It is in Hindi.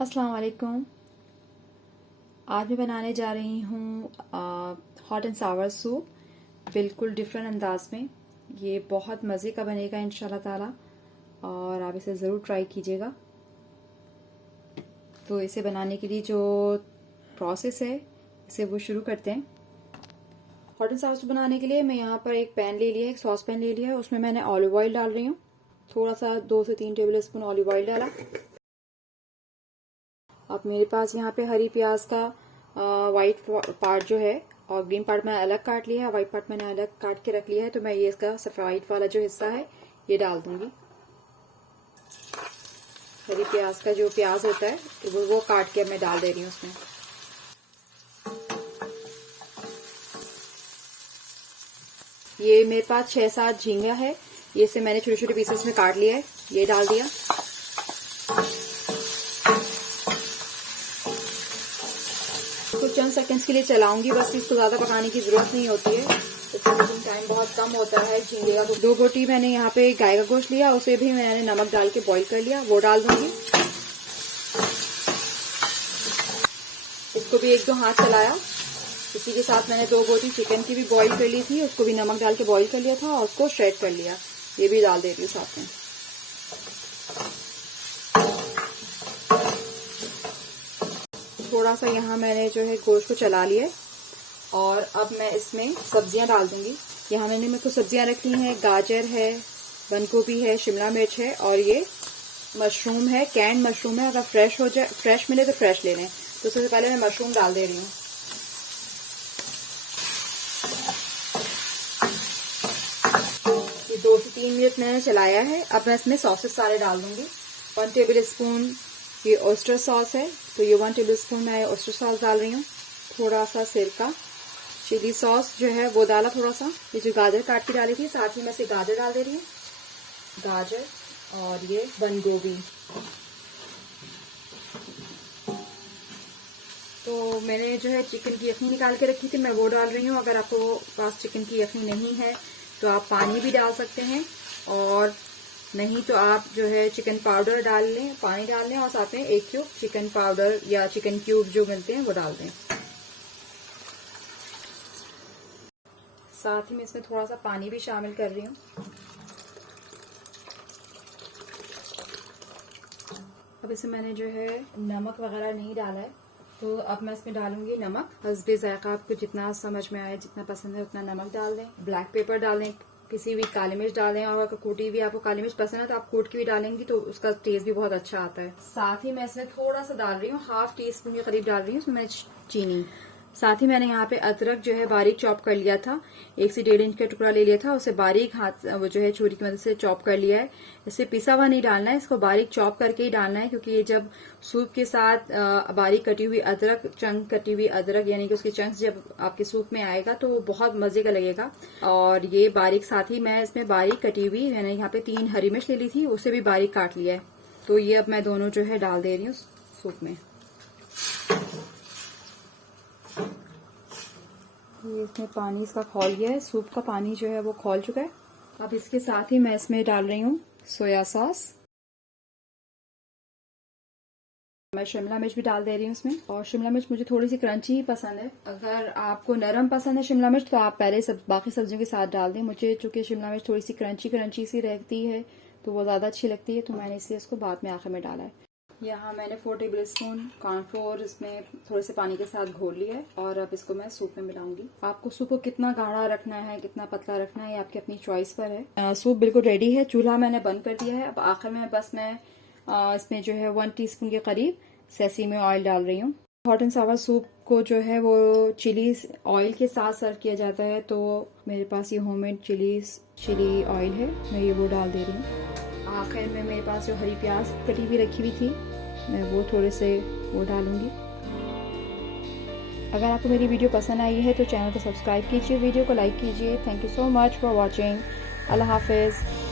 अस्सलाम वालेकुम। आज मैं बनाने जा रही हूँ हॉट एंड सावर सूप, बिल्कुल डिफरेंट अंदाज में। ये बहुत मज़े का बनेगा इंशाल्लाह ताला, और आप इसे ज़रूर ट्राई कीजिएगा। तो इसे बनाने के लिए जो प्रोसेस है इसे वो शुरू करते हैं। हॉट एंड सावर सूप बनाने के लिए मैं यहाँ पर एक पैन ले लिया, एक सॉस पैन ले लिया है। उसमें मैंने ऑलिव ऑयल डाल रही हूँ, थोड़ा सा 2 से 3 टेबल स्पून ऑलिव ऑयल डाला। अब मेरे पास यहाँ पे हरी प्याज का वाइट पार्ट जो है और ग्रीन पार्ट मैंने अलग काट लिया है, व्हाइट पार्ट मैंने अलग काट के रख लिया है। तो मैं ये इसका सफेद वाला जो हिस्सा है ये डाल दूंगी। हरी प्याज का जो प्याज होता है तो वो काट के मैं डाल दे रही हूँ उसमें। ये मेरे पास 6-7 झींगा है, ये से मैंने छोटे छोटे पीसेस में काट लिया है, ये डाल दिया। कुछ चंद सेकंड्स के लिए चलाऊंगी बस, इसको ज्यादा पकाने की जरूरत नहीं होती है, तो कुकिंग टाइम बहुत कम होता है झींगे का। 2 बोटी मैंने यहाँ पे गाय का गोश्त लिया, उसे भी मैंने नमक डाल के बॉईल कर लिया, वो डाल दूंगी। इसको भी 1-2 हाथ चलाया। इसी के साथ मैंने 2 बोटी चिकन की भी बॉईल कर ली थी, उसको भी नमक डाल के बॉईल कर लिया था और उसको श्रेड कर लिया, ये भी डाल देती हूँ साथ में। थोड़ा सा यहाँ मैंने जो है गोश्त को चला लिया और अब मैं इसमें सब्जियां डाल दूंगी। यहाँ मैंने मेरे को सब्जियां रखी हैं, गाजर है, बंद गोभी है, शिमला मिर्च है और ये मशरूम है, कैंड मशरूम है। अगर फ्रेश मिले तो फ्रेश ले लें। तो सबसे पहले मैं मशरूम डाल दे रही हूँ। ये 2 से 3 मिनट मैंने चलाया है। अब मैं इसमें सॉसेस सारे डाल दूंगी। 1 टेबल स्पून ये ऑयस्टर सॉस है, तो ये 1 टेबल स्पून मैं ऑयस्टर सॉस डाल रही हूँ। थोड़ा सा सिरका, चिली सॉस जो है वो डाला थोड़ा सा। ये जो गाजर काट के डाली थी साथ ही मैं इसे गाजर डाल दे रही हूँ, गाजर और ये बंद गोभी। तो मैंने जो है चिकन की यखनी निकाल के रखी थी, मैं वो डाल रही हूँ। अगर आपको पास चिकन की यखनी नहीं है तो आप पानी भी डाल सकते हैं, और नहीं तो आप जो है चिकन पाउडर डाल लें, पानी डाल लें और साथ में 1 क्यूब चिकन पाउडर या चिकन क्यूब जो मिलते हैं वो डाल दें। साथ ही मैं इसमें थोड़ा सा पानी भी शामिल कर रही हूँ। अब इसमें मैंने जो है नमक वगैरह नहीं डाला है, तो अब मैं इसमें डालूंगी नमक हस्बे जायका। आपको जितना समझ में आए, जितना पसंद है उतना नमक डाल दें। ब्लैक पेपर डाल दें, किसी भी काली मिर्च डाल दें, और अगर कूटी हुई आपको काली मिर्च पसंद है तो आप कूट के भी डालेंगी तो उसका टेस्ट भी बहुत अच्छा आता है। साथ ही मैं इसमें थोड़ा सा डाल रही हूँ, 1/2 टीस्पून के करीब डाल रही हूँ इसमें चीनी। साथ ही मैंने यहाँ पे अदरक जो है बारीक चॉप कर लिया था, 1 से 1.5 इंच का टुकड़ा ले लिया था, उसे बारीक हाथ वो जो है छुरी की मदद से चॉप कर लिया है। इसे पिसा हुआ नहीं डालना है, इसको बारीक चॉप करके ही डालना है, क्योंकि ये जब सूप के साथ बारीक कटी हुई अदरक, चंक कटी हुई अदरक यानी कि उसके चंक्स जब आपके सूप में आएगा तो वो बहुत मजे का लगेगा। और ये बारीक, साथ ही मैं इसमें बारीक कटी हुई, मैंने यहाँ पे 3 हरी मिर्च ले ली थी, उसे भी बारीक काट लिया है। तो ये अब मैं दोनों जो है डाल दे रही हूँ सूप में। ये इसमें पानी इसका खौल गया है, सूप का पानी जो है वो खौल चुका है। अब इसके साथ ही मैं इसमें डाल रही हूँ सोया सॉस। मैं शिमला मिर्च भी डाल दे रही हूँ इसमें, और शिमला मिर्च मुझे थोड़ी सी क्रंची ही पसंद है। अगर आपको नरम पसंद है शिमला मिर्च तो आप पहले बाकी सब्जियों के साथ डाल दें। मुझे चूंकि शिमला मिर्च थोड़ी सी क्रंची सी रहती है तो वो ज्यादा अच्छी लगती है, तो मैंने इसलिए इसको बाद में आखिर में डाला है। यहाँ मैंने 4 टेबल स्पून कॉर्नफ्लोर इसमें थोड़े से पानी के साथ घोल लिया है, और अब इसको मैं सूप में मिलाऊंगी। आपको सूप को कितना गाढ़ा रखना है, कितना पतला रखना है, ये आपकी अपनी चॉइस पर है। सूप बिल्कुल रेडी है, चूल्हा मैंने बंद कर दिया है। अब आखिर में बस मैं इसमें जो है 1 टीस्पून के करीब सेसमी ऑयल डाल रही हूँ। हॉट एंड सावर सूप को जो है वो चिली ऑयल के साथ सर्व किया जाता है, तो मेरे पास ये होममेड चिली ऑयल है, मैं ये वो डाल दे रही हूँ। आखिर में मेरे पास जो हरी प्याज कटी हुई रखी हुई थी मैं वो थोड़े से वो डालूंगी। अगर आपको मेरी वीडियो पसंद आई है तो चैनल को सब्सक्राइब कीजिए, वीडियो को लाइक कीजिए। Thank you so much for watching. अल्लाह हाफिज़।